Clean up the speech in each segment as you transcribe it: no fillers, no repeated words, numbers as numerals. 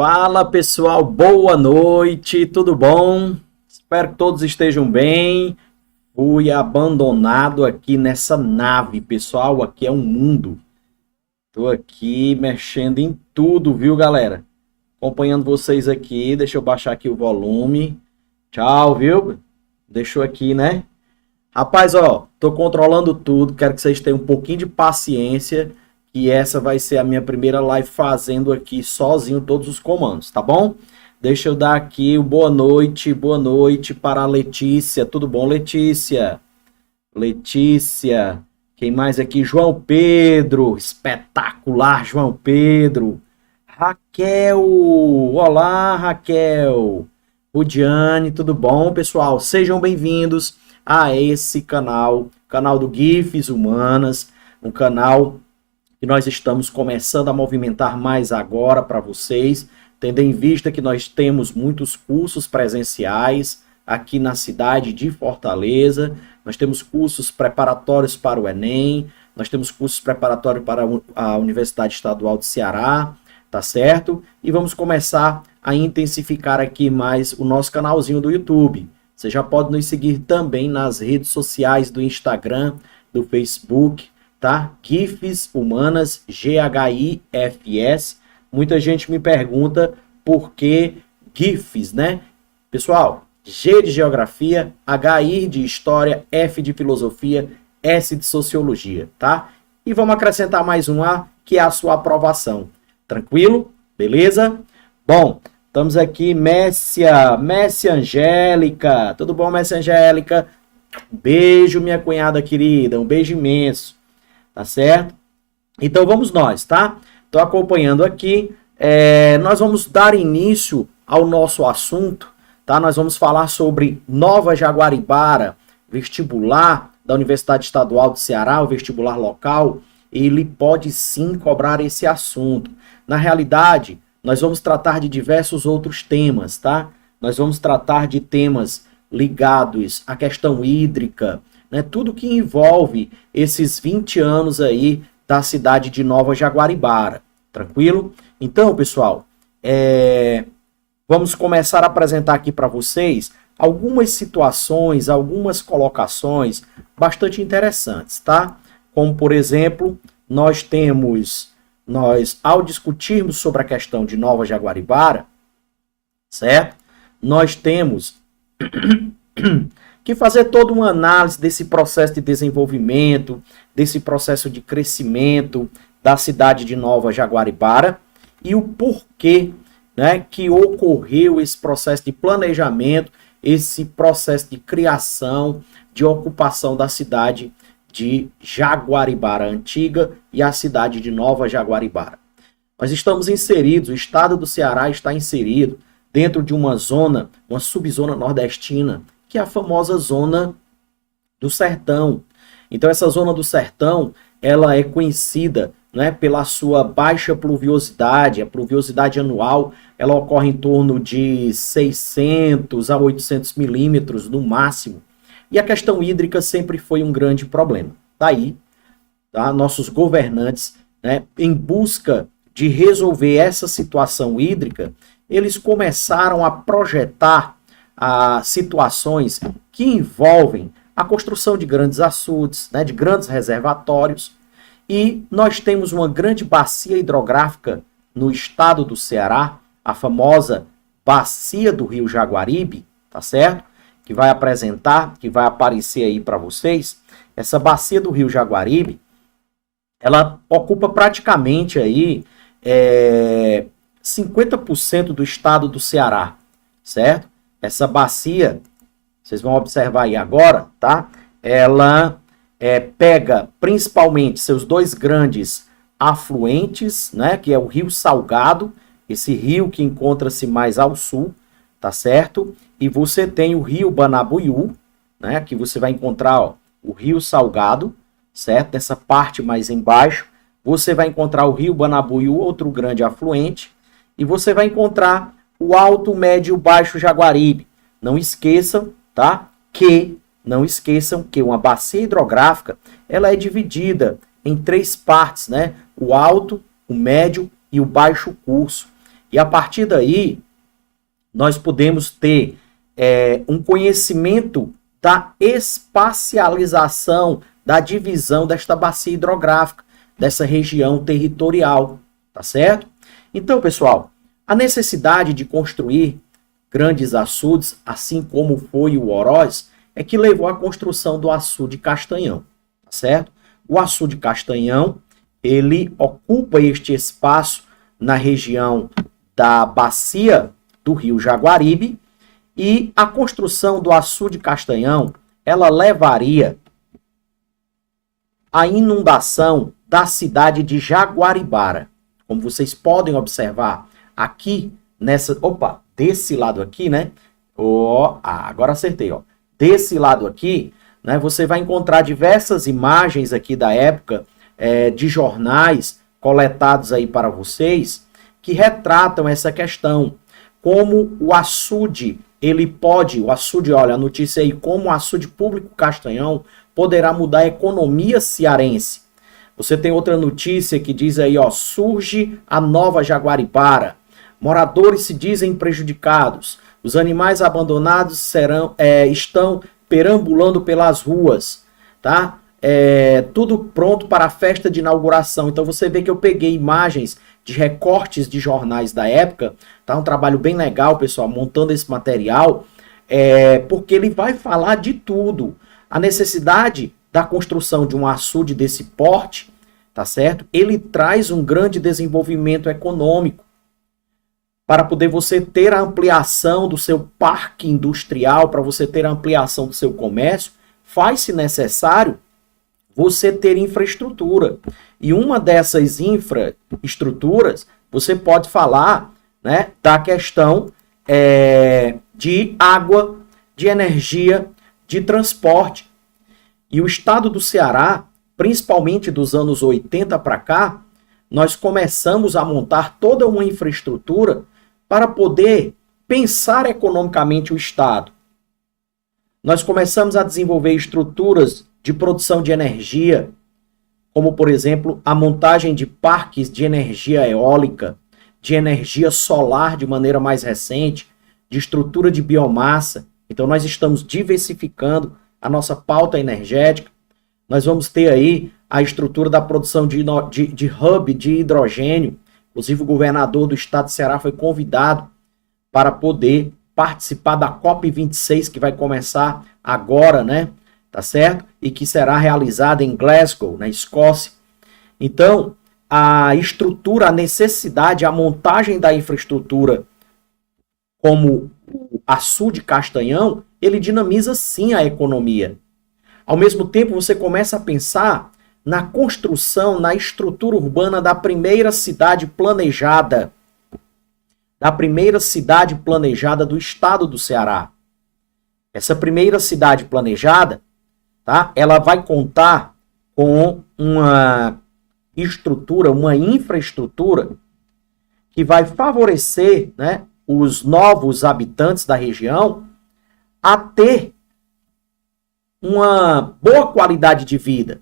Fala pessoal, boa noite, tudo bom? Espero que todos estejam bem. Fui abandonado aqui nessa nave, pessoal. Aqui é um mundo. Tô aqui mexendo em tudo, viu, galera? Acompanhando vocês aqui. Deixa eu baixar aqui o volume. Tchau, viu? Deixou aqui, né? Rapaz, ó, tô controlando tudo. Quero que vocês tenham um pouquinho de paciência. E essa vai ser a minha primeira live fazendo aqui sozinho todos os comandos, tá bom? Deixa eu dar aqui o boa noite para a Letícia. Tudo bom, Letícia? Letícia. Quem mais aqui? João Pedro. Espetacular, João Pedro. Raquel. Olá, Raquel. Rudiane, tudo bom, pessoal? Sejam bem-vindos a esse canal, canal do GIFs Humanas, um canal que nós estamos começando a movimentar mais agora para vocês, tendo em vista que nós temos muitos cursos presenciais aqui na cidade de Fortaleza, nós temos cursos preparatórios para o Enem, nós temos cursos preparatórios para a Universidade Estadual de Ceará, tá certo? E vamos começar a intensificar aqui mais o nosso canalzinho do YouTube. Você já pode nos seguir também nas redes sociais do Instagram, do Facebook, tá? GIFs Humanas, GHIFS. Muita gente me pergunta por que GIFs, né? Pessoal, G de Geografia, HI de História, F de Filosofia, S de Sociologia, tá? E vamos acrescentar mais um A, que é a sua aprovação. Tranquilo? Beleza? Bom, estamos aqui, Messia Angélica. Tudo bom, Messia Angélica? Beijo, minha cunhada querida. Um beijo imenso. Tá certo? Então vamos nós, tá? Estou acompanhando aqui. Nós vamos dar início ao nosso assunto, tá? Nós vamos falar sobre Nova Jaguaribara, vestibular da Universidade Estadual do Ceará, o vestibular local. Ele pode sim cobrar esse assunto. Na realidade, nós vamos tratar de diversos outros temas, tá? Nós vamos tratar de temas ligados à questão hídrica, né? Tudo que envolve esses 20 anos aí da cidade de Nova Jaguaribara, tranquilo? Então, pessoal, vamos começar a apresentar aqui para vocês algumas situações, algumas colocações bastante interessantes, tá? Como, por exemplo, ao discutirmos sobre a questão de Nova Jaguaribara, certo? Nós temos que fazer toda uma análise desse processo de desenvolvimento, desse processo de crescimento da cidade de Nova Jaguaribara e o porquê, né, que ocorreu esse processo de planejamento, esse processo de criação, de ocupação da cidade de Jaguaribara Antiga e a cidade de Nova Jaguaribara. Nós estamos inseridos, o estado do Ceará está inserido dentro de uma zona, uma subzona nordestina, que é a famosa zona do sertão. Então essa zona do sertão, ela é conhecida, né, pela sua baixa pluviosidade. A pluviosidade anual, ela ocorre em torno de 600 a 800 milímetros no máximo. E a questão hídrica sempre foi um grande problema. Daí, tá, nossos governantes, né, em busca de resolver essa situação hídrica, eles começaram a projetar situações que envolvem a construção de grandes açudes, né, de grandes reservatórios, e nós temos uma grande bacia hidrográfica no estado do Ceará, a famosa bacia do Rio Jaguaribe, tá certo? Que vai aparecer aí para vocês. Essa bacia do Rio Jaguaribe, ela ocupa praticamente aí 50% do estado do Ceará, certo? Essa bacia, vocês vão observar aí agora, tá? Ela pega principalmente seus dois grandes afluentes, né? Que é o Rio Salgado, esse rio que encontra-se mais ao sul, tá certo? E você tem o Rio Banabuiú, né? Que você vai encontrar, ó, o Rio Salgado, certo? Nessa parte mais embaixo, você vai encontrar o Rio Banabuiú, outro grande afluente, e você vai encontrar o Alto, Médio e Baixo Jaguaribe. Não esqueçam, tá? Não esqueçam que uma bacia hidrográfica, ela é dividida em três partes, né? O alto, o médio e o baixo curso. E a partir daí, nós podemos ter um conhecimento da espacialização, da divisão desta bacia hidrográfica, dessa região territorial, tá certo? Então, pessoal, a necessidade de construir grandes açudes, assim como foi o Oroz, é que levou à construção do açude Castanhão, tá certo? O açude Castanhão, ele ocupa este espaço na região da bacia do rio Jaguaribe, e a construção do açude Castanhão, ela levaria à inundação da cidade de Jaguaribara. Como vocês podem observar aqui nessa, desse lado aqui, né? Agora acertei, ó. Desse lado aqui, né, você vai encontrar diversas imagens aqui da época de jornais coletados aí para vocês que retratam essa questão, como o açude, olha a notícia aí, como o açude público Castanhão poderá mudar a economia cearense. Você tem outra notícia que diz aí, ó, surge a nova Jaguaribara, moradores se dizem prejudicados, os animais abandonados estão perambulando pelas ruas, tá? Tudo pronto para a festa de inauguração. Então você vê que eu peguei imagens de recortes de jornais da época, tá? Um trabalho bem legal, pessoal, montando esse material, porque ele vai falar de tudo. A necessidade da construção de um açude desse porte, tá certo? Ele traz um grande desenvolvimento econômico para poder você ter a ampliação do seu parque industrial, para você ter a ampliação do seu comércio, faz-se necessário você ter infraestrutura. E uma dessas infraestruturas, você pode falar, né, da questão de água, de energia, de transporte. E o estado do Ceará, principalmente dos anos 80 para cá, nós começamos a montar toda uma infraestrutura para poder pensar economicamente o estado. Nós começamos a desenvolver estruturas de produção de energia, como, por exemplo, a montagem de parques de energia eólica, de energia solar de maneira mais recente, de estrutura de biomassa. Então, nós estamos diversificando a nossa pauta energética. Nós vamos ter aí a estrutura da produção de hub de hidrogênio. Inclusive, o governador do estado de Ceará foi convidado para poder participar da COP26, que vai começar agora, né? Tá certo? E que será realizada em Glasgow, na Escócia. Então, a estrutura, a necessidade, a montagem da infraestrutura, como o açude Castanhão, ele dinamiza sim a economia. Ao mesmo tempo, você começa a pensar na construção, na estrutura urbana da primeira cidade planejada, do estado do Ceará. Essa primeira cidade planejada, tá? Ela vai contar com uma estrutura, uma infraestrutura que vai favorecer, né, os novos habitantes da região a ter uma boa qualidade de vida.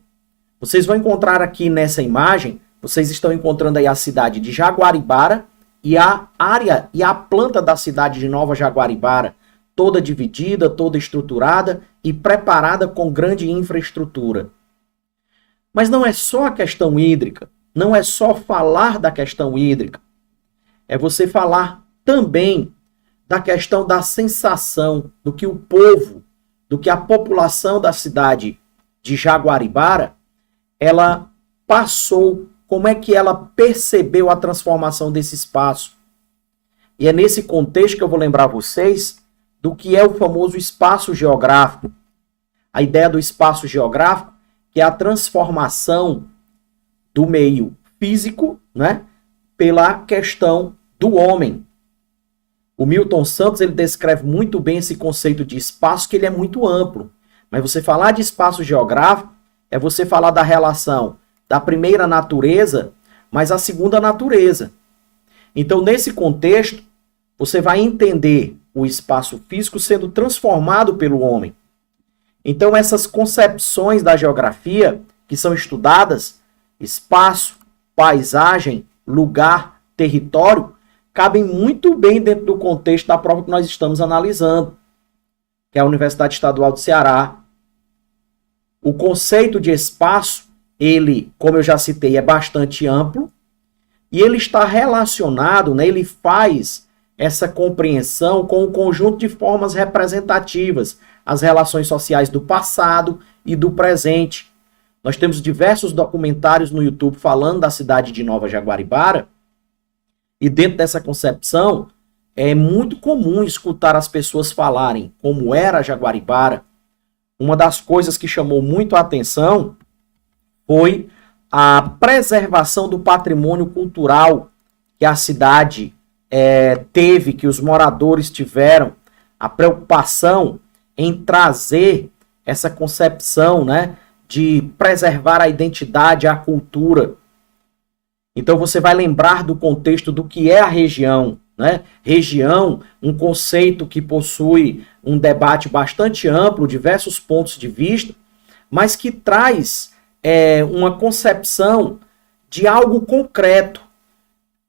Vocês vão encontrar aqui nessa imagem, vocês estão encontrando aí a cidade de Jaguaribara e a área e a planta da cidade de Nova Jaguaribara, toda dividida, toda estruturada e preparada com grande infraestrutura. Mas não é só a questão hídrica, não é só falar da questão hídrica, é você falar também da questão da sensação do que o povo, do que a população da cidade de Jaguaribara, ela passou, como é que ela percebeu a transformação desse espaço. E é nesse contexto que eu vou lembrar vocês do que é o famoso espaço geográfico. A ideia do espaço geográfico, que é a transformação do meio físico, né, pela questão do homem. O Milton Santos, ele descreve muito bem esse conceito de espaço, que ele é muito amplo. Mas você falar de espaço geográfico é você falar da relação da primeira natureza, mas a segunda natureza. Então, nesse contexto, você vai entender o espaço físico sendo transformado pelo homem. Então, essas concepções da geografia que são estudadas, espaço, paisagem, lugar, território, cabem muito bem dentro do contexto da prova que nós estamos analisando, que é a Universidade Estadual do Ceará. O conceito de espaço, ele, como eu já citei, é bastante amplo e ele está relacionado, né, ele faz essa compreensão com o conjunto de formas representativas, as relações sociais do passado e do presente. Nós temos diversos documentários no YouTube falando da cidade de Nova Jaguaribara, e dentro dessa concepção é muito comum escutar as pessoas falarem como era Jaguaribara. Uma das coisas que chamou muito a atenção foi a preservação do patrimônio cultural que a cidade teve, que os moradores tiveram, a preocupação em trazer essa concepção, né, de preservar a identidade, a cultura. Então você vai lembrar do contexto do que é a região, né? Região, um conceito que possui um debate bastante amplo, diversos pontos de vista, mas que traz uma concepção de algo concreto,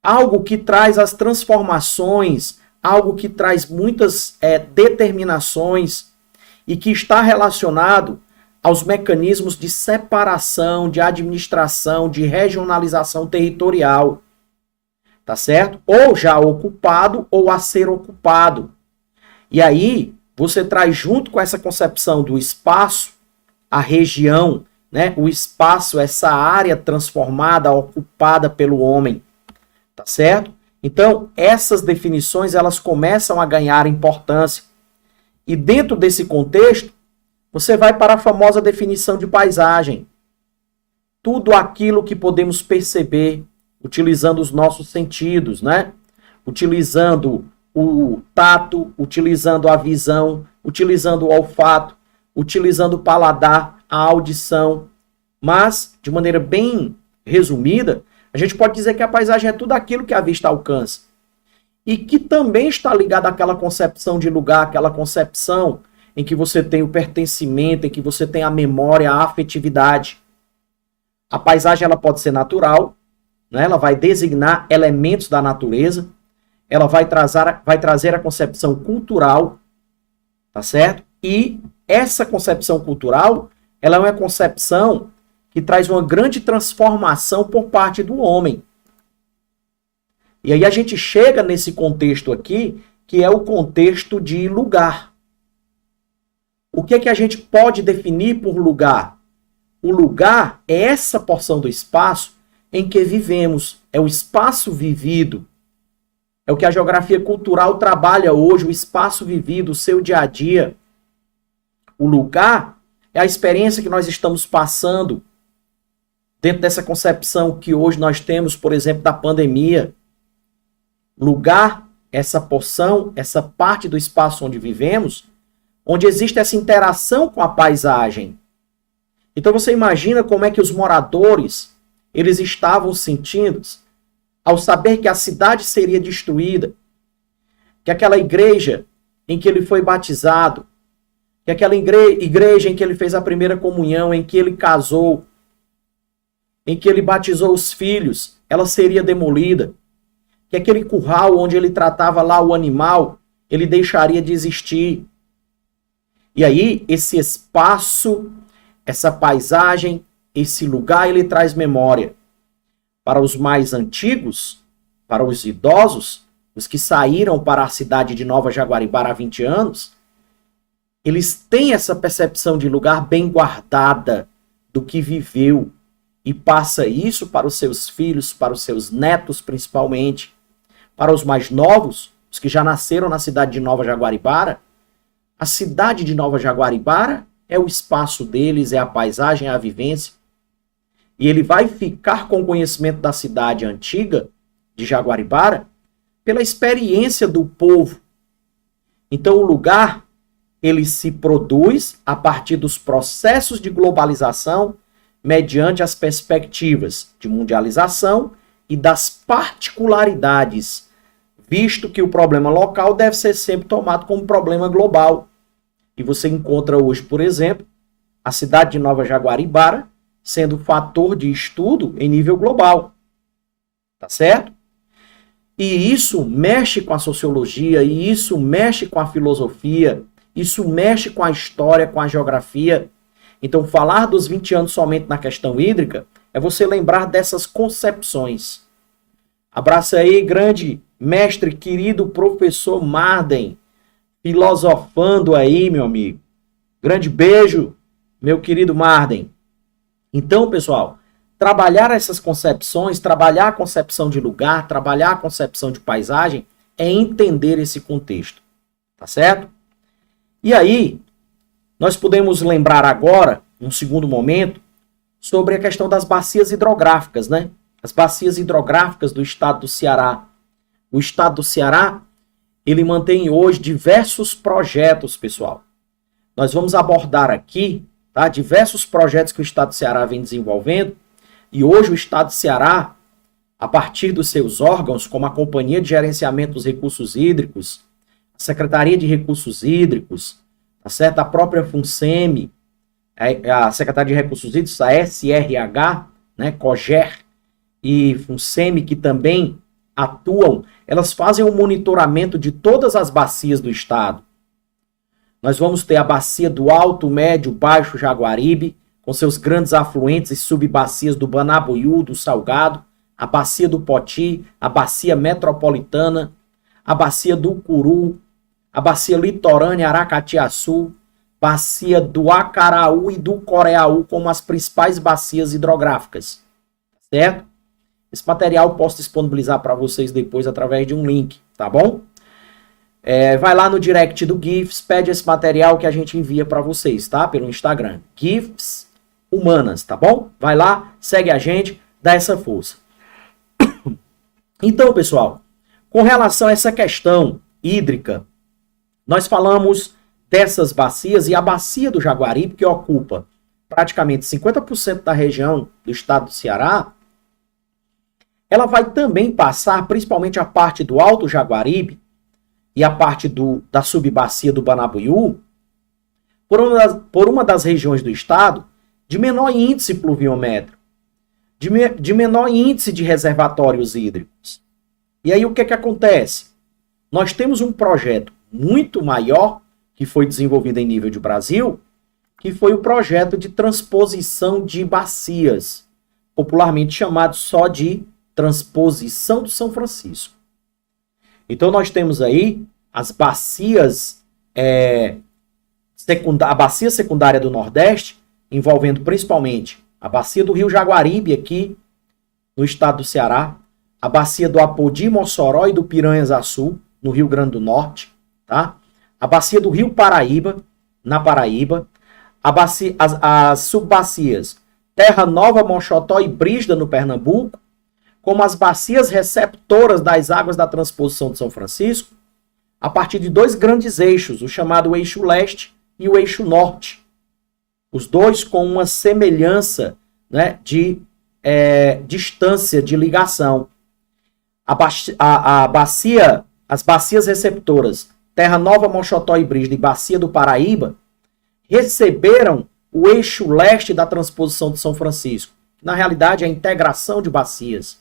algo que traz as transformações, algo que traz muitas determinações e que está relacionado aos mecanismos de separação, de administração, de regionalização territorial, tá certo? Ou já ocupado ou a ser ocupado. E aí você traz junto com essa concepção do espaço, a região, né? O espaço, essa área transformada, ocupada pelo homem, tá certo? Então, essas definições, elas começam a ganhar importância. E dentro desse contexto, você vai para a famosa definição de paisagem. Tudo aquilo que podemos perceber utilizando os nossos sentidos, né? Utilizando o tato, utilizando a visão, utilizando o olfato, utilizando o paladar, a audição. Mas, de maneira bem resumida, a gente pode dizer que a paisagem é tudo aquilo que a vista alcança. E que também está ligado àquela concepção de lugar, aquela concepção em que você tem o pertencimento, em que você tem a memória, a afetividade. A paisagem ela pode ser natural, né? Ela vai designar elementos da natureza, ela vai trazer a concepção cultural, tá certo? E essa concepção cultural, ela é uma concepção que traz uma grande transformação por parte do homem. E aí a gente chega nesse contexto aqui, que é o contexto de lugar. O que é que a gente pode definir por lugar? O lugar é essa porção do espaço em que vivemos, é o espaço vivido. É o que a geografia cultural trabalha hoje, o espaço vivido, o seu dia a dia. O lugar é a experiência que nós estamos passando dentro dessa concepção que hoje nós temos, por exemplo, da pandemia. Lugar, essa porção, essa parte do espaço onde vivemos, onde existe essa interação com a paisagem. Então você imagina como é que os moradores, eles estavam sentindo ao saber que a cidade seria destruída, que aquela igreja em que ele foi batizado, que aquela igreja em que ele fez a primeira comunhão, em que ele casou, em que ele batizou os filhos, ela seria demolida, que aquele curral onde ele tratava lá o animal, ele deixaria de existir. E aí, esse espaço, essa paisagem, esse lugar, ele traz memória. Para os mais antigos, para os idosos, os que saíram para a cidade de Nova Jaguaribara há 20 anos, eles têm essa percepção de lugar bem guardada do que viveu e passa isso para os seus filhos, para os seus netos principalmente. Para os mais novos, os que já nasceram na cidade de Nova Jaguaribara, a cidade de Nova Jaguaribara é o espaço deles, é a paisagem, é a vivência. E ele vai ficar com o conhecimento da cidade antiga de Jaguaribara pela experiência do povo. Então o lugar, ele se produz a partir dos processos de globalização mediante as perspectivas de mundialização e das particularidades, visto que o problema local deve ser sempre tomado como problema global. E você encontra hoje, por exemplo, a cidade de Nova Jaguaribara sendo fator de estudo em nível global. Tá certo? E isso mexe com a sociologia, e isso mexe com a filosofia, isso mexe com a história, com a geografia. Então, falar dos 20 anos somente na questão hídrica é você lembrar dessas concepções. Abraço aí, grande mestre, querido professor Marden, filosofando aí, meu amigo. Grande beijo, meu querido Marden. Então, pessoal, trabalhar essas concepções, trabalhar a concepção de lugar, trabalhar a concepção de paisagem, é entender esse contexto, tá certo? E aí, nós podemos lembrar agora, num segundo momento, sobre a questão das bacias hidrográficas, né? As bacias hidrográficas do estado do Ceará. O estado do Ceará, ele mantém hoje diversos projetos, pessoal. Nós vamos abordar aqui, tá, diversos projetos que o estado do Ceará vem desenvolvendo, e hoje o estado do Ceará, a partir dos seus órgãos, como a Companhia de Gerenciamento dos Recursos Hídricos, a Secretaria de Recursos Hídricos, tá certo? A própria FUNSEMI, a Secretaria de Recursos Hídricos, a SRH, né, COGER e FUNSEMI, que também atuam, elas fazem o monitoramento de todas as bacias do estado. Nós vamos ter a bacia do Alto, Médio, Baixo Jaguaribe, com seus grandes afluentes e subbacias do Banabuiú, do Salgado, a bacia do Poti, a bacia metropolitana, a bacia do Curu, a bacia litorânea Aracatiaçu, bacia do Acaraú e do Coreaú como as principais bacias hidrográficas, certo? Esse material eu posso disponibilizar para vocês depois através de um link, tá bom? Vai lá no direct do GIFs, pede esse material que a gente envia para vocês, tá? Pelo Instagram, GIFs Humanas, tá bom? Vai lá, segue a gente, dá essa força. Então, pessoal, com relação a essa questão hídrica, nós falamos dessas bacias, e a bacia do Jaguaribe, que ocupa praticamente 50% da região do estado do Ceará, ela vai também passar, principalmente a parte do Alto Jaguaribe e a parte da subbacia do Banabuiú, por uma das regiões do estado de menor índice pluviométrico, de menor índice de reservatórios hídricos. E aí o que acontece? Nós temos um projeto muito maior que foi desenvolvido em nível de Brasil, que foi o projeto de transposição de bacias, popularmente chamado só de transposição do São Francisco. Então nós temos aí as bacias, a bacia secundária do Nordeste, envolvendo principalmente a bacia do Rio Jaguaribe, aqui no estado do Ceará, a bacia do Apodi, Mossoró e do Piranhas-Açu, no Rio Grande do Norte, tá? A bacia do Rio Paraíba, na Paraíba, as subbacias Terra Nova, Mochotó e Brígida, no Pernambuco, como as bacias receptoras das águas da transposição de São Francisco, a partir de dois grandes eixos, o chamado eixo leste e o eixo norte. Os dois com uma semelhança, né, de distância de ligação. As bacias receptoras Terra Nova, Mochotó e Brígida e Bacia do Paraíba receberam o eixo leste da transposição de São Francisco, que na realidade é a integração de bacias.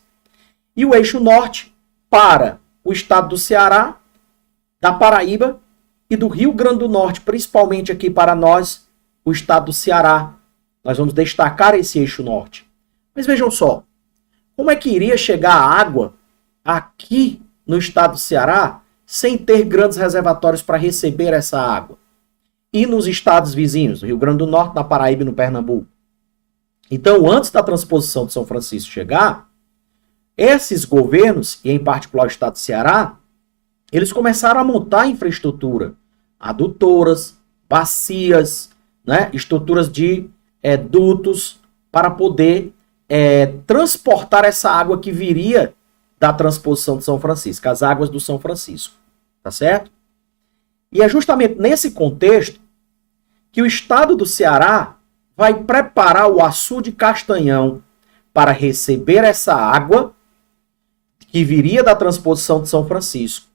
E o eixo norte para o estado do Ceará, da Paraíba e do Rio Grande do Norte, principalmente aqui para nós, o estado do Ceará. Nós vamos destacar esse eixo norte. Mas vejam só, como é que iria chegar a água aqui no estado do Ceará sem ter grandes reservatórios para receber essa água? E nos estados vizinhos, no Rio Grande do Norte, na Paraíba e no Pernambuco. Então, antes da transposição de São Francisco chegar, esses governos, e em particular o estado do Ceará, eles começaram a montar a infraestrutura, adutoras, bacias, né, estruturas de dutos para poder transportar essa água que viria da transposição de São Francisco, as águas do São Francisco, tá certo? E é justamente nesse contexto que o estado do Ceará vai preparar o Açude Castanhão para receber essa água que viria da transposição de São Francisco.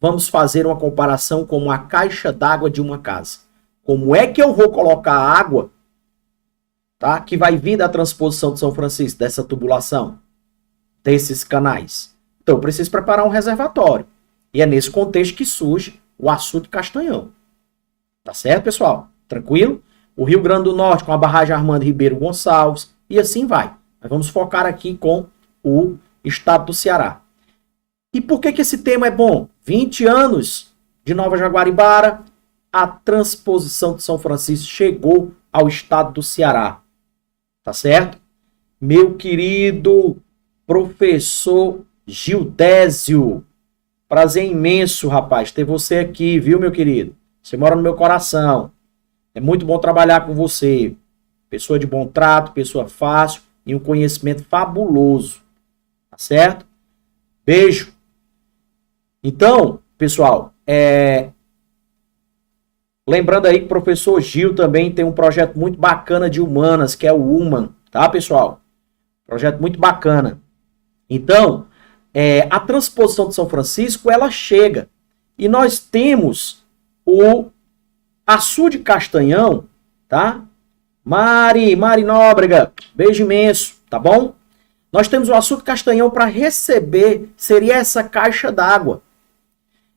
Vamos fazer uma comparação com a caixa d'água de uma casa. Como é que eu vou colocar a água, tá, que vai vir da transposição de São Francisco, dessa tubulação, desses canais? Então, Então eu preciso preparar um reservatório. E é nesse contexto que surge o açude Castanhão. Tá certo, pessoal? Tranquilo? O Rio Grande do Norte com a barragem Armando Ribeiro Gonçalves e assim vai. Mas vamos focar aqui com o estado do Ceará. E por que esse tema é bom? 20 anos de Nova Jaguaribara, a transposição de São Francisco chegou ao estado do Ceará. Tá certo? Meu querido professor Gildésio, prazer imenso, rapaz, ter você aqui, viu, meu querido? Você mora no meu coração. É muito bom trabalhar com você. Pessoa de bom trato, pessoa fácil e um conhecimento fabuloso. Tá certo? Beijo. Então, pessoal, lembrando aí que o professor Gil também tem um projeto muito bacana de humanas, que é o Human, tá, pessoal? Projeto muito bacana. Então, a transposição de São Francisco, ela chega. E nós temos o açude Castanhão, tá? Mari Nóbrega, beijo imenso, tá bom? Nós temos o açude Castanhão para receber, seria essa caixa d'água.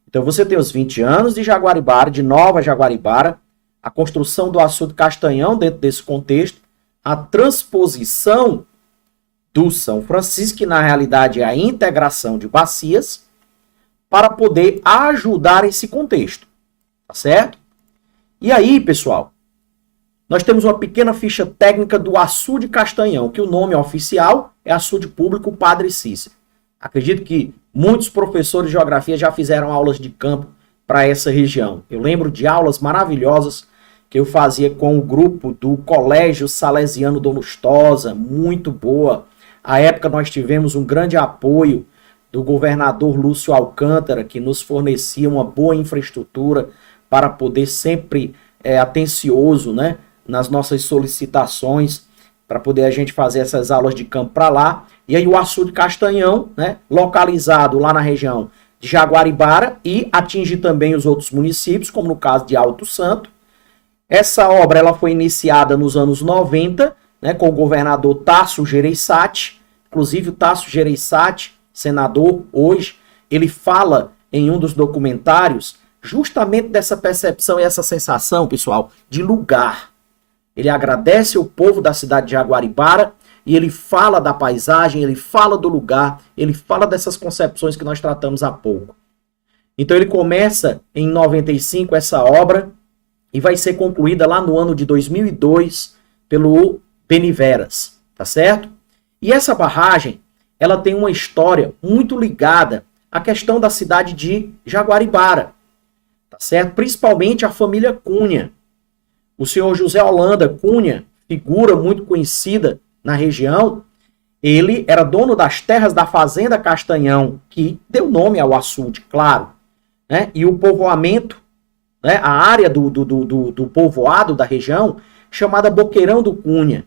Então você tem os 20 anos de Jaguaribara, de Nova Jaguaribara, a construção do açude Castanhão dentro desse contexto, a transposição do São Francisco, que na realidade é a integração de bacias, para poder ajudar esse contexto, tá certo? E aí, pessoal, nós temos uma pequena ficha técnica do açude Castanhão, que o nome oficial é Açude Público Padre Cícero. Acredito que muitos professores de geografia já fizeram aulas de campo para essa região. Eu lembro de aulas maravilhosas que eu fazia com o grupo do Colégio Salesiano Dom Lustosa, muito boa. À época nós tivemos um grande apoio do governador Lúcio Alcântara, que nos fornecia uma boa infraestrutura para poder sempre atencioso, né, nas nossas solicitações, para poder a gente fazer essas aulas de campo para lá. E aí o açude Castanhão, né, localizado lá na região de Jaguaribara e atinge também os outros municípios, como no caso de Alto Santo. Essa obra ela foi iniciada nos anos 90, né, com o governador Tasso Gereissati. Inclusive o Tasso Gereissati, senador hoje, ele fala em um dos documentários justamente dessa percepção e essa sensação, pessoal, de lugar. Ele agradece o povo da cidade de Jaguaribara e ele fala da paisagem, ele fala do lugar, ele fala dessas concepções que nós tratamos há pouco. Então ele começa em 95 essa obra e vai ser concluída lá no ano de 2002 pelo Beniveras, tá certo? E essa barragem, ela tem uma história muito ligada à questão da cidade de Jaguaribara, tá certo? Principalmente a família Cunha. O senhor José Holanda Cunha, figura muito conhecida na região, ele era dono das terras da Fazenda Castanhão, que deu nome ao açude, claro, né? E o povoamento, né? A área do povoado da região, chamada Boqueirão do Cunha.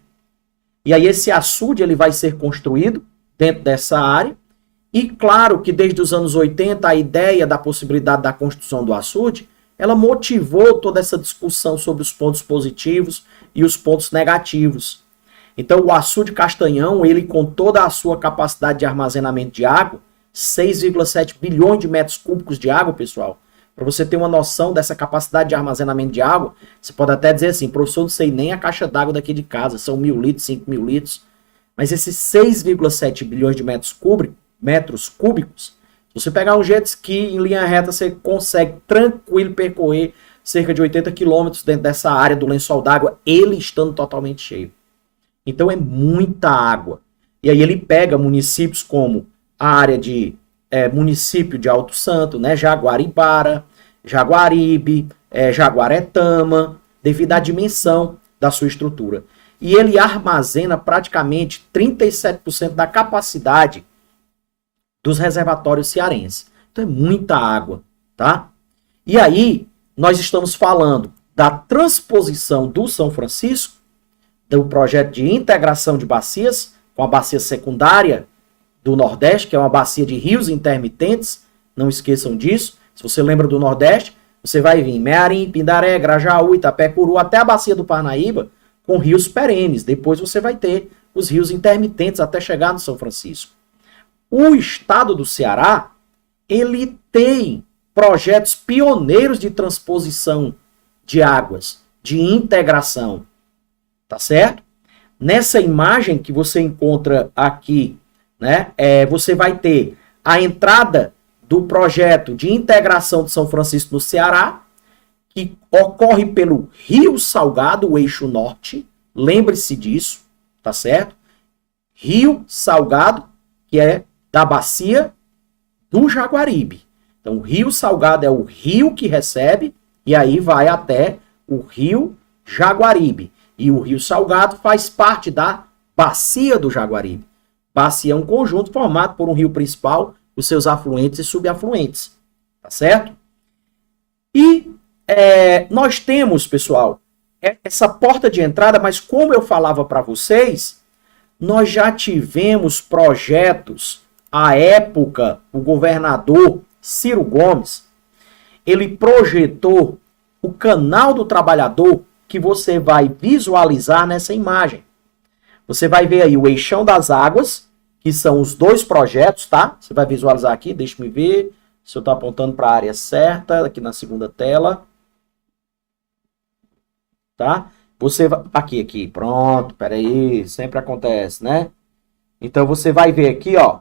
E aí esse açude ele vai ser construído dentro dessa área. E claro que desde os anos 80 a ideia da possibilidade da construção do açude, ela motivou toda essa discussão sobre os pontos positivos e os pontos negativos. Então o açude Castanhão, ele com toda a sua capacidade de armazenamento de água, 6,7 bilhões de metros cúbicos de água, pessoal. Para você ter uma noção dessa capacidade de armazenamento de água, você pode até dizer assim, professor, não sei nem a caixa d'água daqui de casa, são 1.000 litros, 5.000 litros. Mas esses 6,7 bilhões de metros cúbicos, se você pegar um jet ski em linha reta, você consegue tranquilo percorrer cerca de 80 quilômetros dentro dessa área do lençol d'água, ele estando totalmente cheio. Então é muita água. E aí ele pega municípios como a área de município de Alto Santo, né, Jaguaribara, Jaguaribe, Jaguaretama, devido à dimensão da sua estrutura. E ele armazena praticamente 37% da capacidade dos reservatórios cearenses. Então é muita água, tá? E aí nós estamos falando da transposição do São Francisco, do projeto de integração de bacias, com a bacia secundária do Nordeste, que é uma bacia de rios intermitentes, não esqueçam disso. Se você lembra do Nordeste, você vai vir Mearim, Pindaré, Grajaú, Itapecuru, até a bacia do Parnaíba, com rios perenes. Depois você vai ter os rios intermitentes até chegar no São Francisco. O estado do Ceará, ele tem projetos pioneiros de transposição de águas, de integração, tá certo? Nessa imagem que você encontra aqui, né, você vai ter a entrada do projeto de integração de São Francisco no Ceará, que ocorre pelo Rio Salgado, o eixo norte, lembre-se disso, tá certo? Rio Salgado, que é da bacia do Jaguaribe. Então, o Rio Salgado é o rio que recebe, e aí vai até o Rio Jaguaribe. E o Rio Salgado faz parte da bacia do Jaguaribe. Bacia é um conjunto formado por um rio principal, os seus afluentes e subafluentes. Tá certo? E nós temos, pessoal, essa porta de entrada, mas como eu falava para vocês, nós já tivemos projetos, à época, o governador Ciro Gomes, ele projetou o Canal do Trabalhador, que você vai visualizar nessa imagem. Você vai ver aí o Eixão das Águas, que são os dois projetos, tá? Você vai visualizar aqui, deixa-me ver se eu estou apontando para a área certa, aqui na segunda tela. Tá? Você vai... Aqui, pronto, peraí, sempre acontece, né? Então você vai ver aqui, ó,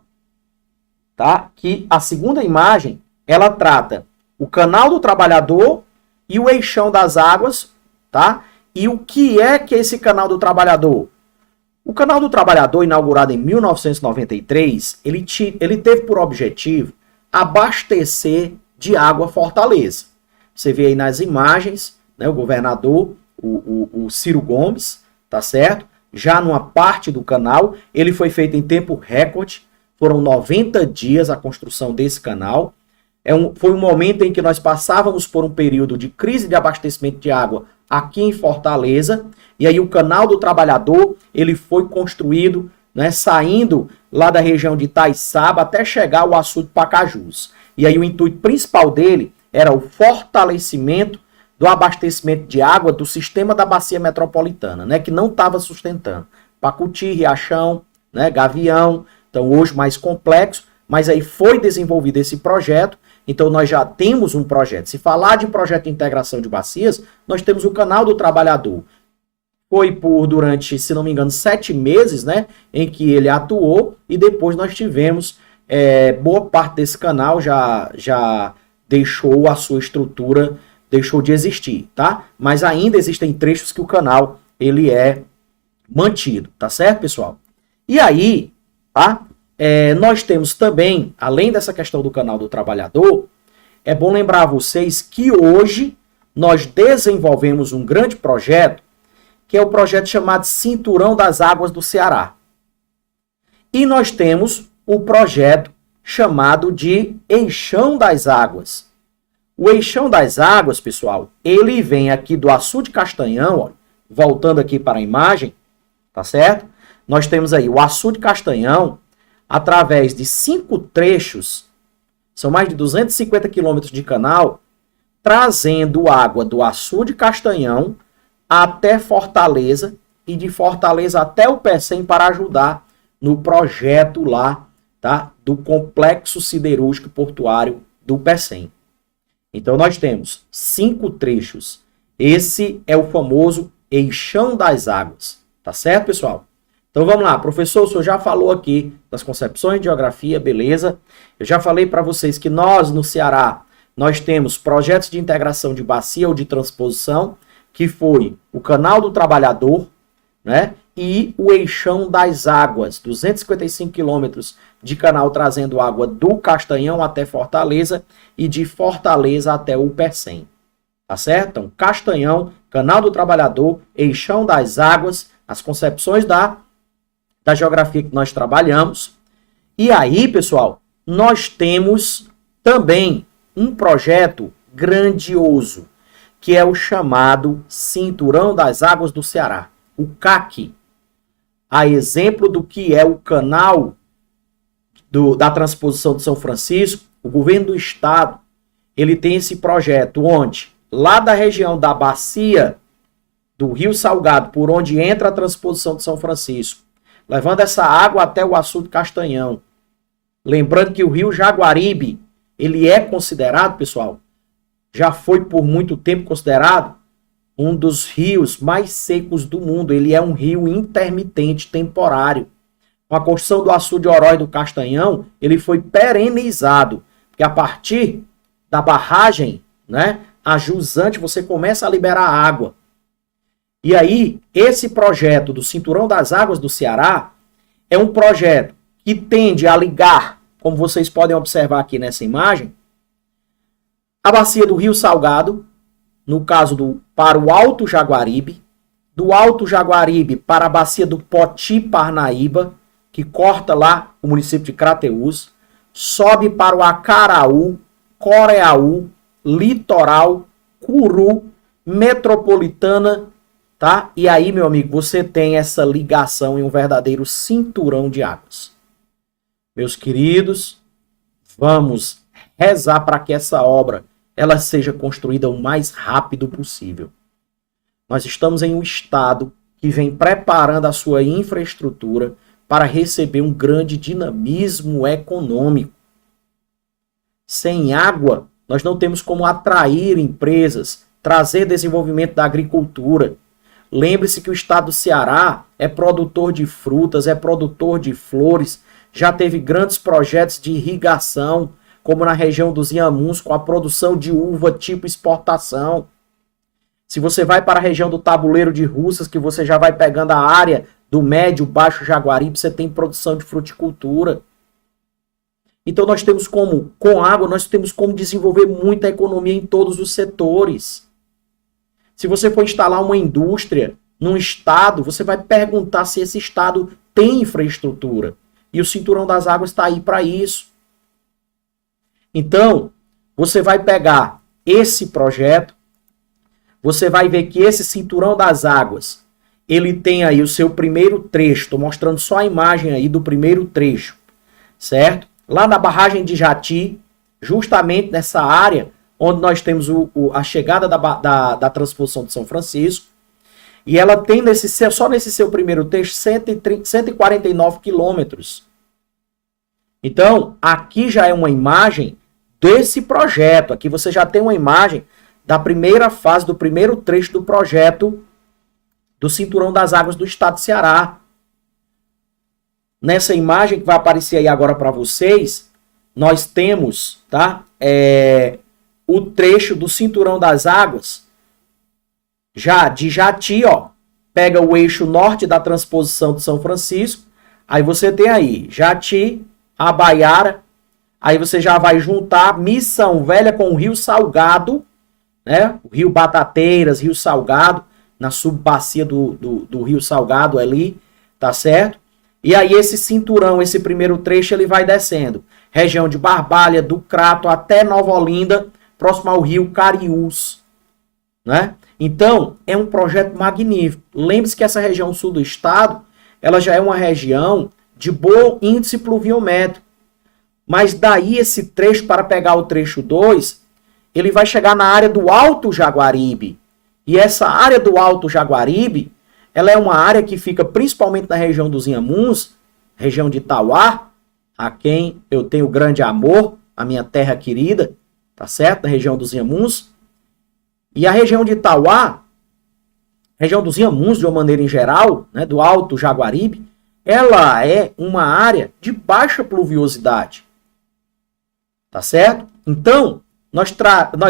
tá? Que a segunda imagem, ela trata o Canal do Trabalhador e o Eixão das Águas, tá? E o que é esse Canal do Trabalhador? O Canal do Trabalhador, inaugurado em 1993, ele teve por objetivo abastecer de água Fortaleza. Você vê aí nas imagens, né, o governador, o Ciro Gomes, tá certo? Já numa parte do canal, ele foi feito em tempo recorde, foram 90 dias a construção desse canal. Foi um momento em que nós passávamos por um período de crise de abastecimento de água aqui em Fortaleza, e aí o Canal do Trabalhador, ele foi construído, né, saindo lá da região de Itaiçaba até chegar ao açude Pacajus. E aí o intuito principal dele era o fortalecimento do abastecimento de água do sistema da bacia metropolitana, né, que não estava sustentando. Pacuti, Riachão, né, Gavião, então hoje mais complexo, mas aí foi desenvolvido esse projeto. Então, nós já temos um projeto. Se falar de projeto de integração de bacias, nós temos o Canal do Trabalhador. Foi durante, se não me engano, 7 meses, né, em que ele atuou, e depois nós tivemos, boa parte desse canal já deixou a sua estrutura, deixou de existir, tá? Mas ainda existem trechos que o canal, ele é mantido, tá certo, pessoal? E aí, tá? Nós temos também, além dessa questão do Canal do Trabalhador, é bom lembrar a vocês que hoje nós desenvolvemos um grande projeto, que é o projeto chamado Cinturão das Águas do Ceará. E nós temos o projeto chamado de Eixão das Águas. O Eixão das Águas, pessoal, ele vem aqui do Açude Castanhão, ó, voltando aqui para a imagem, tá certo? Nós temos aí o Açude Castanhão, através de 5 trechos, são mais de 250 quilômetros de canal, trazendo água do Açude Castanhão até Fortaleza e de Fortaleza até o Pecém para ajudar no projeto lá, tá, do Complexo Siderúrgico Portuário do Pecém. Então nós temos 5 trechos. Esse é o famoso Eixão das Águas, tá certo, pessoal? Então vamos lá, professor, o senhor já falou aqui das concepções de geografia, beleza? Eu já falei para vocês que nós, no Ceará, nós temos projetos de integração de bacia ou de transposição, que foi o Canal do Trabalhador, né? E o Eixão das Águas, 255 quilômetros de canal trazendo água do Castanhão até Fortaleza e de Fortaleza até o Pecém. Tá certo? Então, Castanhão, Canal do Trabalhador, Eixão das Águas, as concepções da geografia que nós trabalhamos. E aí, pessoal, nós temos também um projeto grandioso, que é o chamado Cinturão das Águas do Ceará, o CAC. A exemplo do que é o canal da transposição de São Francisco, o governo do estado, ele tem esse projeto onde, lá da região da bacia do Rio Salgado, por onde entra a transposição de São Francisco, levando essa água até o açude Castanhão, Lembrando que o rio Jaguaribe, ele é considerado, pessoal, já foi por muito tempo considerado um dos rios mais secos do mundo. Ele é um rio intermitente, temporário. Com a construção do açude de Oró e do Castanhão, ele foi perenizado, porque a partir da barragem, né, a jusante, você começa a liberar água. E aí, esse projeto do Cinturão das Águas do Ceará é um projeto que tende a ligar, como vocês podem observar aqui nessa imagem, a bacia do Rio Salgado, no caso para o Alto Jaguaribe, do Alto Jaguaribe para a bacia do Poti Parnaíba, que corta lá o município de Crateús, sobe para o Acaraú, Coreaú, Litoral, Curu, Metropolitana, tá? E aí, meu amigo, você tem essa ligação em um verdadeiro cinturão de águas. Meus queridos, vamos rezar para que essa obra ela seja construída o mais rápido possível. Nós estamos em um estado que vem preparando a sua infraestrutura para receber um grande dinamismo econômico. Sem água, nós não temos como atrair empresas, trazer desenvolvimento da agricultura. Lembre-se que o estado do Ceará é produtor de frutas, é produtor de flores, já teve grandes projetos de irrigação, como na região dos Inhamuns, com a produção de uva tipo exportação. Se você vai para a região do Tabuleiro de Russas, que você já vai pegando a área do Médio, Baixo Jaguaribe, você tem produção de fruticultura. Então nós temos como, com água, nós temos como desenvolver muita economia em todos os setores. Se você for instalar uma indústria num estado, você vai perguntar se esse estado tem infraestrutura. E o Cinturão das Águas está aí para isso. Então, você vai pegar esse projeto, você vai ver que esse Cinturão das Águas, ele tem aí o seu primeiro trecho, estou mostrando só a imagem aí do primeiro trecho, certo? Lá na barragem de Jati, justamente nessa área onde nós temos a chegada da transposição de São Francisco, e ela tem só nesse seu primeiro trecho 149 quilômetros. Então, aqui já é uma imagem desse projeto. Aqui você já tem uma imagem da primeira fase, do primeiro trecho do projeto do Cinturão das Águas do estado do Ceará. Nessa imagem que vai aparecer aí agora para vocês, nós temos, tá, o trecho do Cinturão das Águas, já de Jati, ó, pega o eixo norte da transposição de São Francisco, aí você tem aí Jati, Abaiara, aí você já vai juntar Missão Velha com o Rio Salgado, né? O Rio Batateiras, Rio Salgado, na subbacia do Rio Salgado ali, tá certo? E aí esse cinturão, esse primeiro trecho, ele vai descendo. Região de Barbalha, do Crato até Nova Olinda, próximo ao Rio Cariús, né? Então, é um projeto magnífico. Lembre-se que essa região sul do estado, ela já é uma região de bom índice pluviométrico. Mas daí esse trecho, para pegar o trecho 2, ele vai chegar na área do Alto Jaguaribe. E essa área do Alto Jaguaribe, ela é uma área que fica principalmente na região dos Inhamuns, região de Itauá, a quem eu tenho grande amor, a minha terra querida, tá certo? Na região dos Inhamuns. E a região de Itauá, região dos Inhamuns de uma maneira em geral, né, do Alto Jaguaribe, ela é uma área de baixa pluviosidade. Tá certo? Então, nós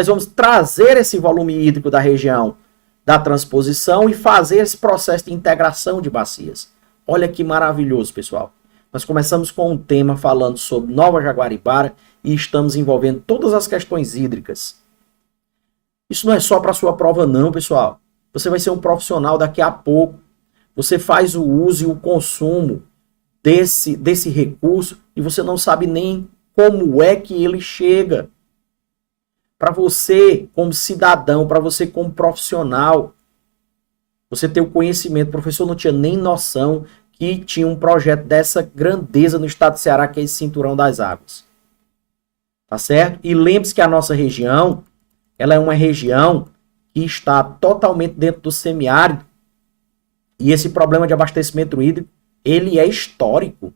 vamos trazer esse volume hídrico da região da transposição e fazer esse processo de integração de bacias. Olha que maravilhoso, pessoal. Nós começamos com um tema falando sobre Nova Jaguaribara e estamos envolvendo todas as questões hídricas. Isso não é só para sua prova não, pessoal. Você vai ser um profissional daqui a pouco. Você faz o uso e o consumo desse recurso e você não sabe nem como é que ele chega. Para você, como cidadão, para você como profissional, você ter o conhecimento. O professor não tinha nem noção que tinha um projeto dessa grandeza no estado do Ceará, que é esse Cinturão das Águas. Tá certo? E lembre-se que a nossa região, ela é uma região que está totalmente dentro do semiárido. E esse problema de abastecimento hídrico, ele é histórico.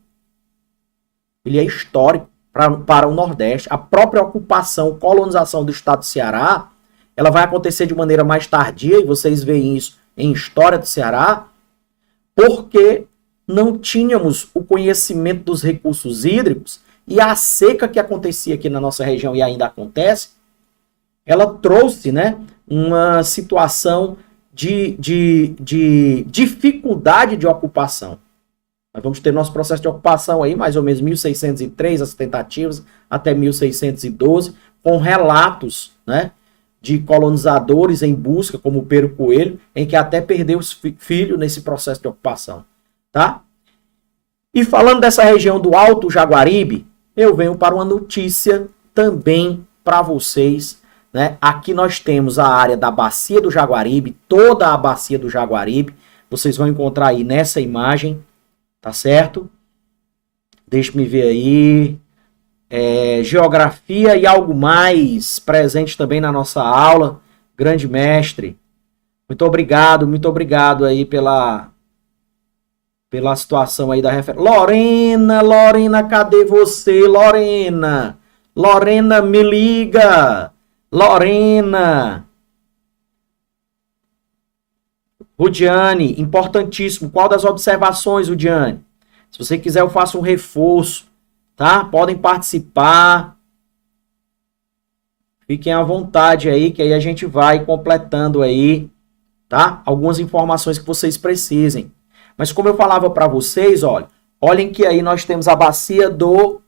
Ele é histórico. para o Nordeste. A própria ocupação, colonização do estado do Ceará, ela vai acontecer de maneira mais tardia, e vocês veem isso em História do Ceará, porque não tínhamos o conhecimento dos recursos hídricos, e a seca que acontecia aqui na nossa região e ainda acontece, ela trouxe, né, uma situação de dificuldade de ocupação. Nós vamos ter nosso processo de ocupação aí, mais ou menos 1603, as tentativas, até 1612, com relatos, né, de colonizadores em busca, como Pero Coelho, em que até perdeu os filhos nesse processo de ocupação, tá? E falando dessa região do Alto Jaguaribe, eu venho para uma notícia também para vocês, né? Aqui nós temos a área da Bacia do Jaguaribe, toda a Bacia do Jaguaribe, vocês vão encontrar aí nessa imagem, tá certo? Deixa-me ver aí. Geografia e algo mais presente também na nossa aula. Grande mestre. Muito obrigado aí pela situação aí da referência. Lorena, cadê você, Lorena? Lorena, me liga. Lorena. Rudiane, importantíssimo. Qual das observações, Rudiane? Se você quiser, eu faço um reforço. Tá? Podem participar. Fiquem à vontade aí, que aí a gente vai completando aí, tá? Algumas informações que vocês precisem. Mas como eu falava para vocês, olhem que aí nós temos a bacia do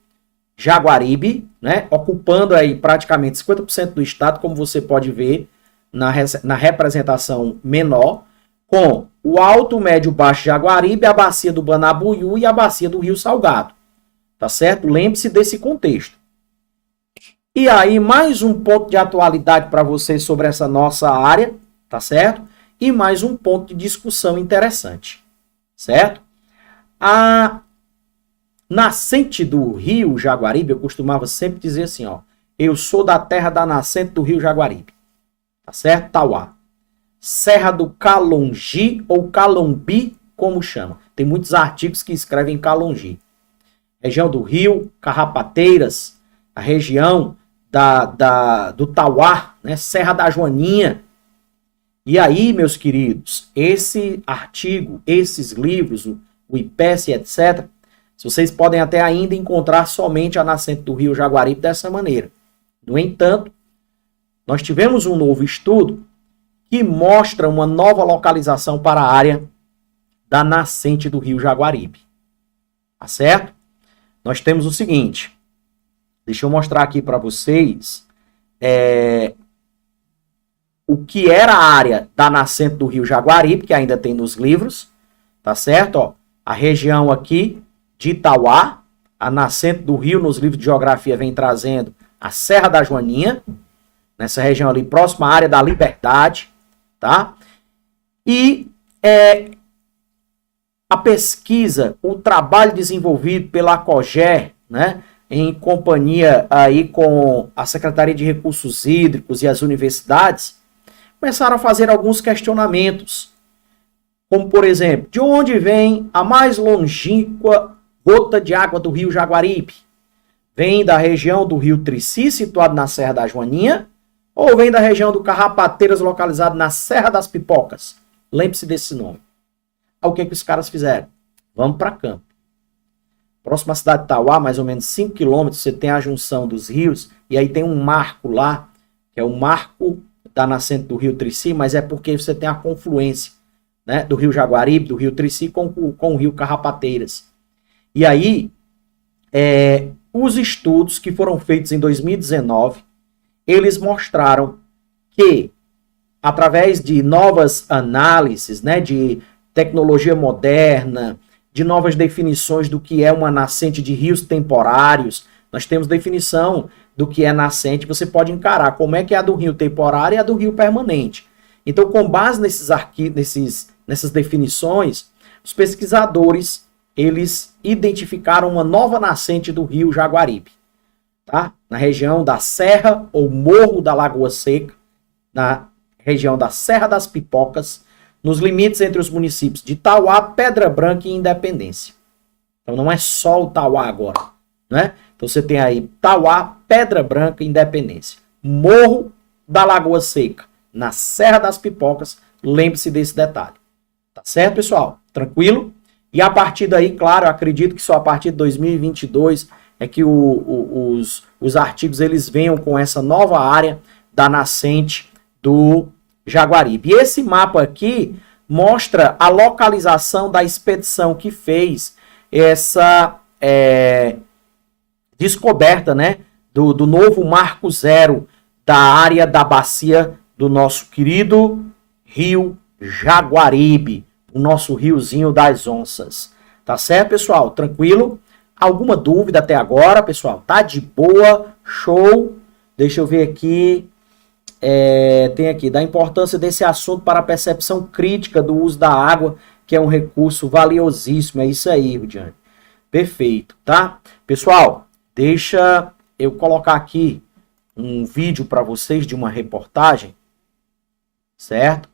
Jaguaribe, né? Ocupando aí praticamente 50% do estado, como você pode ver na representação menor, com o alto, médio, baixo Jaguaribe, a bacia do Banabuiú e a bacia do Rio Salgado. Tá certo? Lembre-se desse contexto. E aí, mais um ponto de atualidade para vocês sobre essa nossa área, tá certo? E mais um ponto de discussão interessante, certo? A nascente do Rio Jaguaribe, eu costumava sempre dizer assim, eu sou da terra da nascente do Rio Jaguaribe, tá certo? Tauá. Serra do Calongi ou Calombi, como chama. Tem muitos artigos que escrevem Calongi. Região do Rio, Carrapateiras, a região do Tauá, né? Serra da Joaninha. E aí, meus queridos, esse artigo, esses livros, o IPES, etc., vocês podem até ainda encontrar somente a nascente do Rio Jaguaribe dessa maneira. No entanto, nós tivemos um novo estudo que mostra uma nova localização para a área da nascente do Rio Jaguaribe. Tá certo? Nós temos o seguinte, deixa eu mostrar aqui para vocês o que era a área da nascente do Rio Jaguaribe, que ainda tem nos livros, tá certo? A região aqui de Itauá, a nascente do rio nos livros de geografia vem trazendo a Serra da Joaninha, nessa região ali próxima à área da Liberdade, tá? E a pesquisa, o trabalho desenvolvido pela COGER, né, em companhia aí com a Secretaria de Recursos Hídricos e as universidades, começaram a fazer alguns questionamentos, como por exemplo, de onde vem a mais longínqua gota de água do Rio Jaguaribe? Vem da região do Rio Trici, situado na Serra da Joaninha, ou vem da região do Carrapateiras, localizado na Serra das Pipocas? Lembre-se desse nome. O que os caras fizeram? Vamos para campo. Próxima à cidade de Tauá, mais ou menos 5 quilômetros, você tem a junção dos rios, e aí tem um marco lá, que é o marco da nascente do Rio Trici, mas é porque você tem a confluência, né, do Rio Jaguaribe, do Rio Trici com o Rio Carrapateiras. E aí, os estudos que foram feitos em 2019, eles mostraram que, através de novas análises, né, de tecnologia moderna, de novas definições do que é uma nascente de rios temporários, nós temos definição do que é nascente, você pode encarar como é que é a do rio temporário e a do rio permanente. Então, com base nessas definições, os pesquisadores, eles identificaram uma nova nascente do rio Jaguaribe, tá? Na região da Serra ou Morro da Lagoa Seca, na região da Serra das Pipocas, nos limites entre os municípios de Tauá, Pedra Branca e Independência. Então não é só o Tauá agora, né? Então você tem aí Tauá, Pedra Branca, Independência. Morro da Lagoa Seca, na Serra das Pipocas. Lembre-se desse detalhe. Tá certo, pessoal? Tranquilo? E a partir daí, claro, eu acredito que só a partir de 2022 é que os artigos eles venham com essa nova área da nascente do Jaguaribe. E esse mapa aqui mostra a localização da expedição que fez essa descoberta, né, do novo marco zero da área da bacia do nosso querido rio Jaguaribe, o nosso riozinho das onças. Tá certo, pessoal? Tranquilo? Alguma dúvida até agora, pessoal? Tá de boa? Show? Deixa eu ver aqui. Tem aqui, da importância desse assunto para a percepção crítica do uso da água, que é um recurso valiosíssimo. É isso aí, Rudiane. Perfeito, tá? Pessoal, deixa eu colocar aqui um vídeo para vocês de uma reportagem, certo?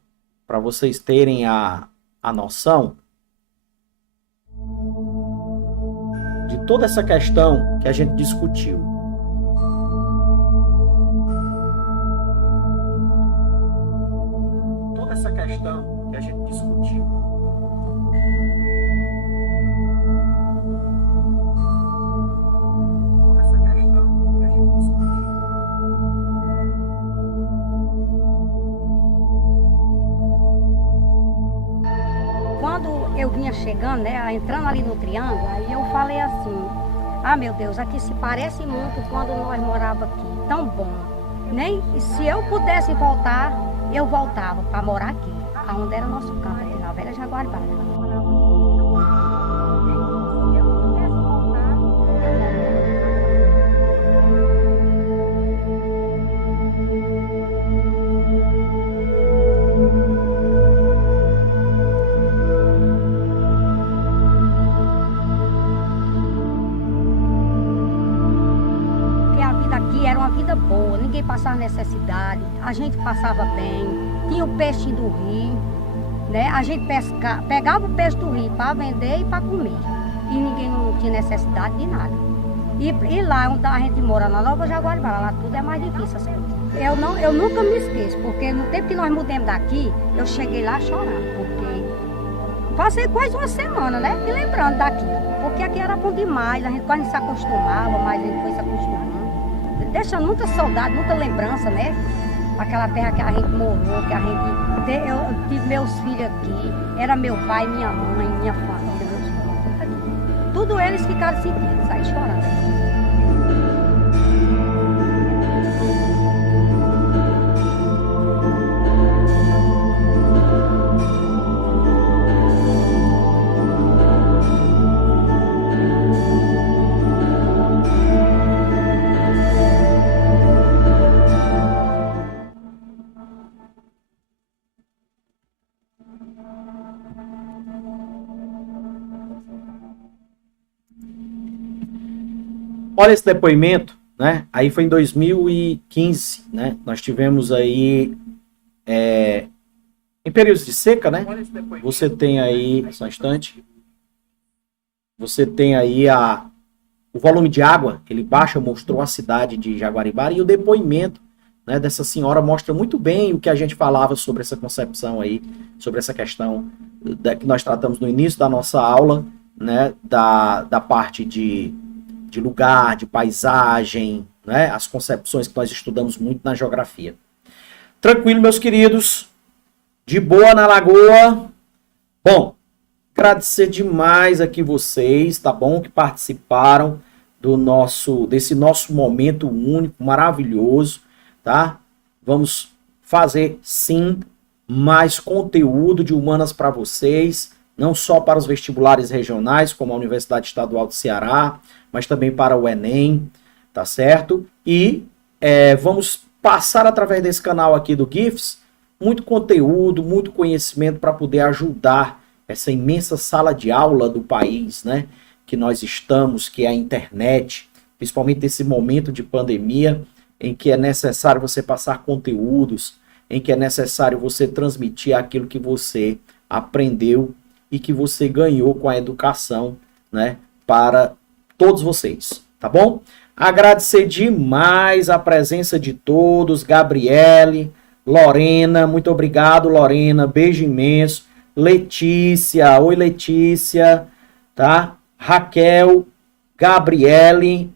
Para vocês terem a noção de toda essa questão que a gente discutiu. Toda essa questão que a gente discutiu. Toda essa questão que a gente discutiu. Quando eu vinha chegando, né, entrando ali no triângulo, aí eu falei assim, ah, meu Deus, aqui se parece muito quando nós morávamos aqui, tão bom. Nem se eu pudesse voltar, eu voltava para morar aqui, aonde era nosso campo, aqui na Velha Jaguaribara. Boa, ninguém passava necessidade, a gente passava bem, tinha o peixe do rio, né? A gente pegava o peixe do rio para vender e para comer, e ninguém não tinha necessidade de nada. E lá onde a gente mora, na Nova Jaguaribara, lá tudo é mais difícil as coisas. Eu nunca me esqueço, porque no tempo que nós mudamos daqui, eu cheguei lá chorando, porque passei quase uma semana, né? Me lembrando daqui, porque aqui era bom demais, a gente quase se acostumava, mas a gente foi se acostumando. Deixa muita saudade, muita lembrança, né? Aquela terra que a gente morou, que a gente... Eu tive meus filhos aqui, era meu pai, minha mãe, minha família, meus irmãos. Tudo eles ficaram sentindo, saíram chorando. Olha esse depoimento, né? Aí foi em 2015, né? Nós tivemos aí em períodos de seca, né? Você tem aí, só um instante, você tem aí o volume de água, ele baixa, mostrou a cidade de Jaguaribara, e o depoimento, né, dessa senhora mostra muito bem o que a gente falava sobre essa concepção aí, sobre essa questão que nós tratamos no início da nossa aula, né, da parte de lugar, de paisagem, né, as concepções que nós estudamos muito na geografia. Tranquilo, meus queridos? De boa na lagoa? Bom, agradecer demais aqui vocês, tá bom? Que participaram desse nosso momento único, maravilhoso, tá? Vamos fazer, sim, mais conteúdo de humanas para vocês, não só para os vestibulares regionais, como a Universidade Estadual do Ceará, mas também para o Enem, tá certo? E vamos passar através desse canal aqui do GIFs muito conteúdo, muito conhecimento para poder ajudar essa imensa sala de aula do país, né? Que nós estamos, que é a internet, principalmente nesse momento de pandemia, em que é necessário você passar conteúdos, em que é necessário você transmitir aquilo que você aprendeu e que você ganhou com a educação, né? Para todos vocês, tá bom? Agradecer demais a presença de todos, Gabriele, Lorena, muito obrigado, Lorena, beijo imenso. Letícia, oi Letícia, tá? Raquel, Gabriele,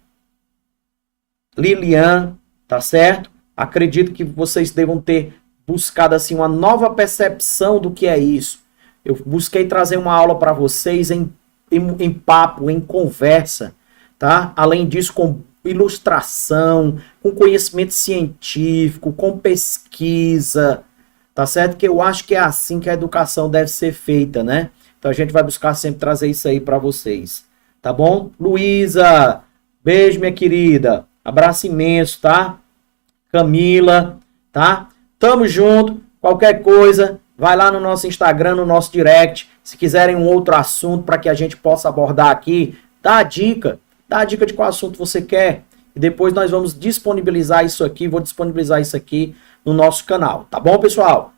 Lilian, tá certo? Acredito que vocês devam ter buscado assim uma nova percepção do que é isso. Eu busquei trazer uma aula para vocês em papo, em conversa, tá? Além disso, com ilustração, com conhecimento científico, com pesquisa, tá certo? Que eu acho que é assim que a educação deve ser feita, né? Então a gente vai buscar sempre trazer isso aí para vocês, tá bom? Luísa, beijo, minha querida. Abraço imenso, tá? Camila, tá? Tamo junto. Qualquer coisa, vai lá no nosso Instagram, no nosso direct. Se quiserem um outro assunto para que a gente possa abordar aqui, dá a dica de qual assunto você quer. E depois nós vamos disponibilizar isso aqui, vou disponibilizar isso aqui no nosso canal, tá bom, pessoal?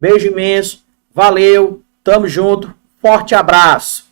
Beijo imenso, valeu, tamo junto, forte abraço.